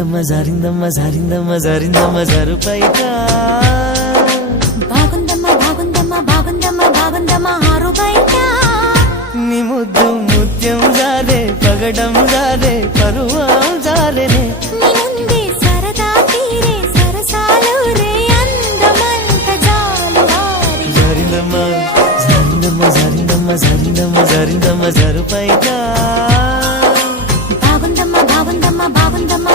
జారిందమ్మ జారిందమ్మ జారిందమ్మ జారుపైట బాగుందమ్మా బాగుందమ్మా బాగుందమ్మా బాగుందమ్మా ఆరు బయట నీ ముద్దు ముత్యం జారే పగడం జారే పరువం జారేనే నీ ముందే సరదా తీరే సరసాలు రే అందమంత జాలు వారి జారిందమ్మ జారిందమ్మ జారిందమ్మ జారిందమ్మ జారిందమ్మ జారుపైట బాగుందమ్మా బాగుందమ్మా బాగుందమ్మా